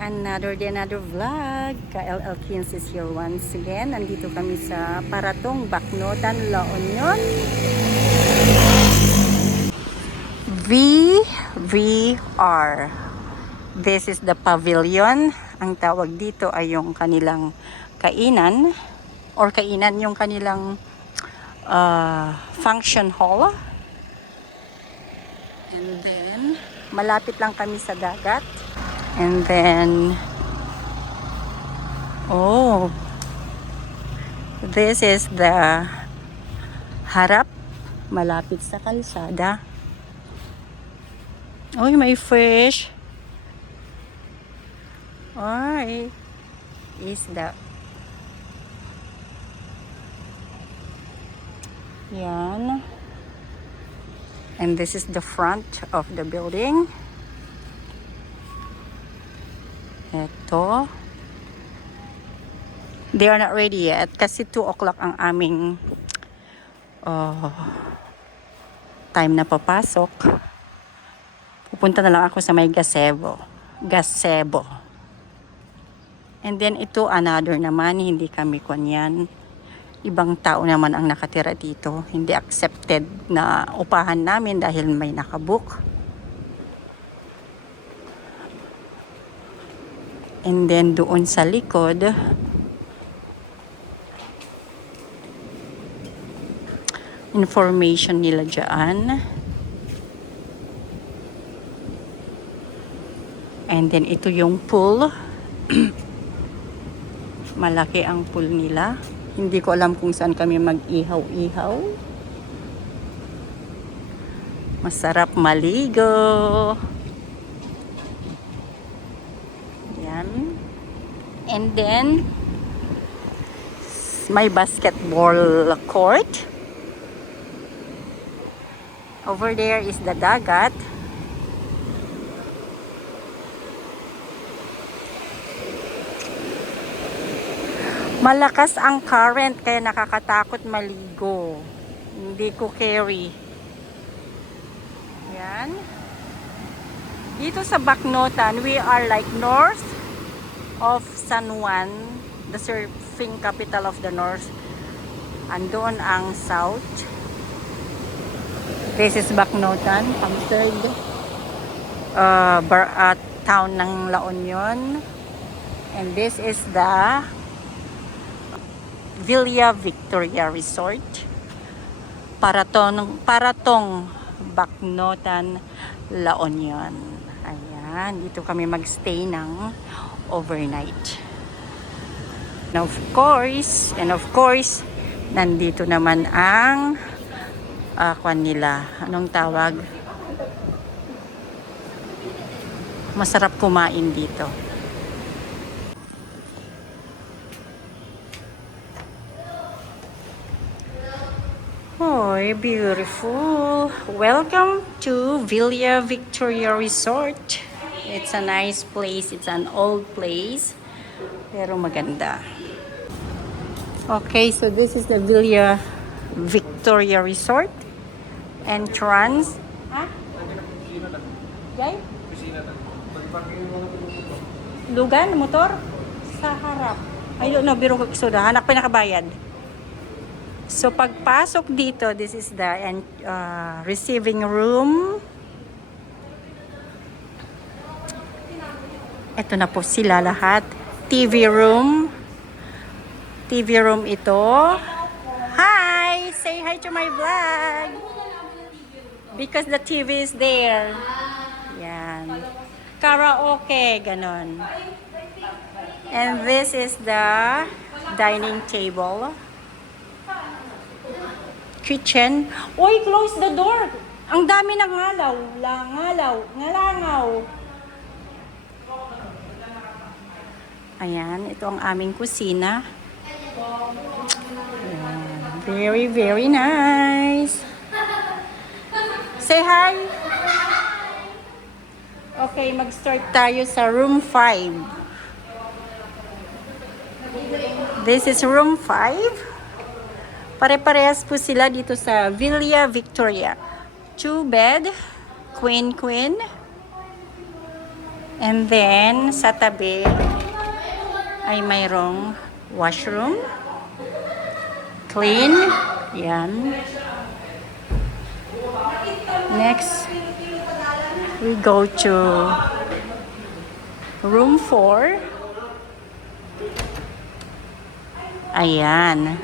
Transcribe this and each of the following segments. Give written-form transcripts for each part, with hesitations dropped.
Another day, another vlog. KLL Kins is here once again. Nandito kami sa Paratong, Bacnotan, La Union. VVR. This is the pavilion. Ang tawag dito ay yung kanilang kainan or kainan yung kanilang function hall. And then malapit lang kami sa dagat. And then this is the harap malapit sa kalsada. Oy, may fish. Oy, isda. Yan. And this is the front of the building. Ito. They are not ready yet kasi 2 o'clock ang aming time na papasok. Pupunta na lang ako sa may gazebo. And then ito another naman, hindi kami kunyan. Ibang tao naman ang nakatira dito. Hindi accepted na upahan namin dahil may nakabook. And then doon sa likod, information nila dyan. And then ito yung pool. Malaki ang pool nila. Hindi ko alam kung saan kami mag-ihaw-ihaw. Masarap maligo. And then may basketball court. Over there is the dagat. Malakas ang current kaya nakakatakot maligo. Hindi ko carry. Yan. Dito sa Bacnotan, we are like north of San Juan, the surfing capital of the north. Andun ang south. This is Bacnotan, ang third town ng La Union. And this is the Villa Victoria Resort. Paratong Bacnotan, La Union. Ayan, dito kami magstay ng overnight. And of course, nandito naman ang kwan nila. Anong tawag? Masarap kumain dito. Oy, beautiful. Welcome to Villa Victoria Resort. It's a nice place. It's an old place. Pero maganda. Okay, so this is the Villa Victoria Resort. Entrance. Ha? Gay? Lugan, motor? Sa harap. I don't know, biro ko kisuda. Hanak pa nakabayad. So pagpasok dito, this is the receiving room. Ito na po sila lahat. TV room. TV room ito. Hi! Say hi to my vlog. Because the TV is there. Yan. Karaoke, ganon. And this is the dining table. Kitchen. Uy, close the door. Ang dami ng ngalaw. Ngalangaw. Ayan, ito ang aming kusina. Ayan, very, very nice. Say hi. Okay, mag-start tayo sa room 5. This is room 5. Pare-parehas po sila dito sa Villa Victoria. 2 bed, queen. And then, sa tabi ay mayroong washroom. Clean. Yan. Next, we go to room 4. Ayan.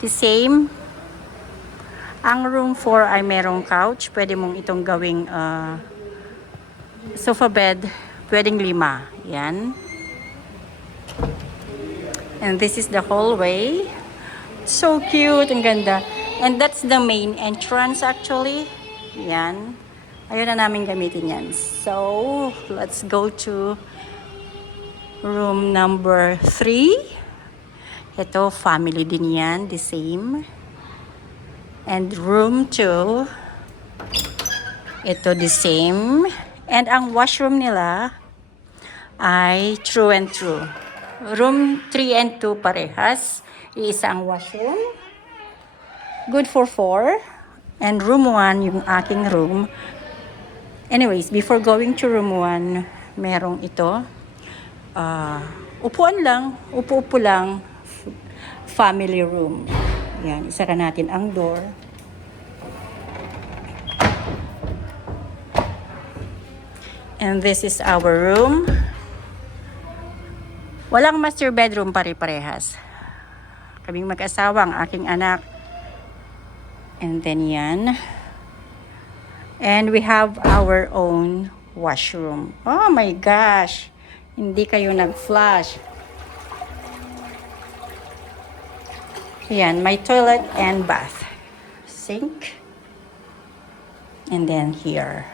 The same. Ang room 4 ay merong couch. Pwede mong itong gawing sofa bed. Pwedeng 5. Yan. And this is the hallway. So cute. Ang ganda. And that's the main entrance actually. Yan. Ayun na namin gamitin yan. So, let's go to room number 3. Ito, family din yan. The same. And room 2. Ito, the same. And ang washroom nila ay true and true. Room 3 and 2 parehas. Iisang washroom. Good for 4. And room 1, yung aking room. Anyways, before going to room 1, merong ito. Upuan lang. Upo-upo lang. Family room. Yan, isara natin ang door. And this is our room. Walang master bedroom pare-parehas. Kaming mag-asawa, ang aking anak. And then yan. And we have our own washroom. Oh my gosh! Hindi kayo nag-flush. Yan, my toilet and bath. Sink. And then here.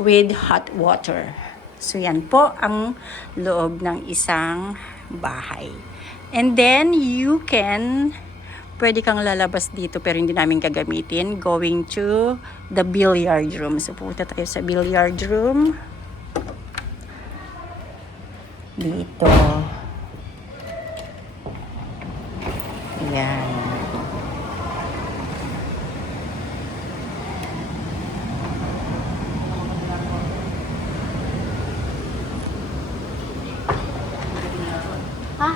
With hot water. So yan po ang loob ng isang bahay. And then you can, pwede kang lalabas dito pero hindi namin gagamitin. Going to the billiard room. So pupunta tayo sa billiard room. Dito. Yan. Ha?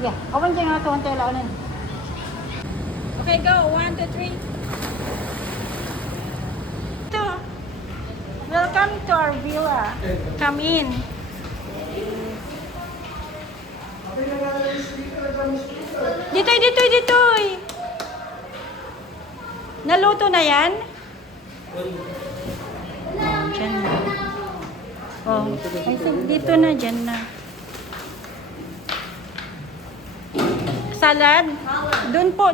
Yeah. Awan dyan nga ito. Ang tela unin. Okay, go. 1, 2, 3. Ito. Welcome to our villa. Come in. Ditoy. Naluto na yan? Diyan na. Oh, I think dito na, dyan na. Salad? Doon po.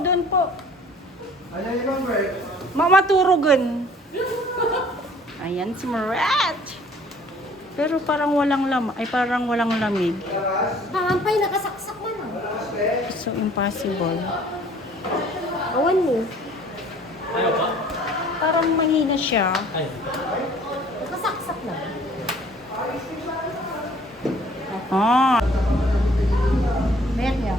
Mamaturugan. Ayan si Marat. Pero parang walang parang walang lamig. Hampay, nakasaksak mo na. So impossible. Awan mo. Parang mahina siya. Nakasaksak na. Ah. Bet niya.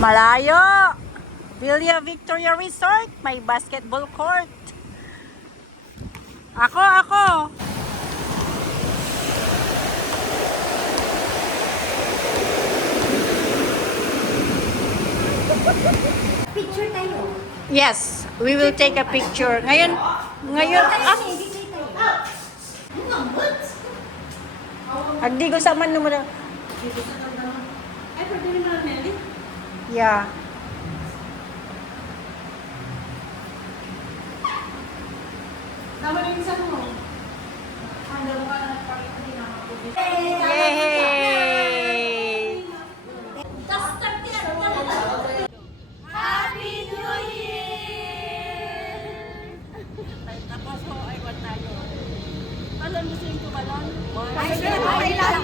Malayo! Villa Victoria Resort, may basketball court. Ako. Picture tayo. Yes, we will take a picture. Ngayon, agdi ko sa man naman. Ay, pwede rin na Nelly? Yeah. Tama rin sa mo. Yay! Happy New Year! Tapos ho, ay what tayo. Balon, gusto yung balon? Ay, kailangan.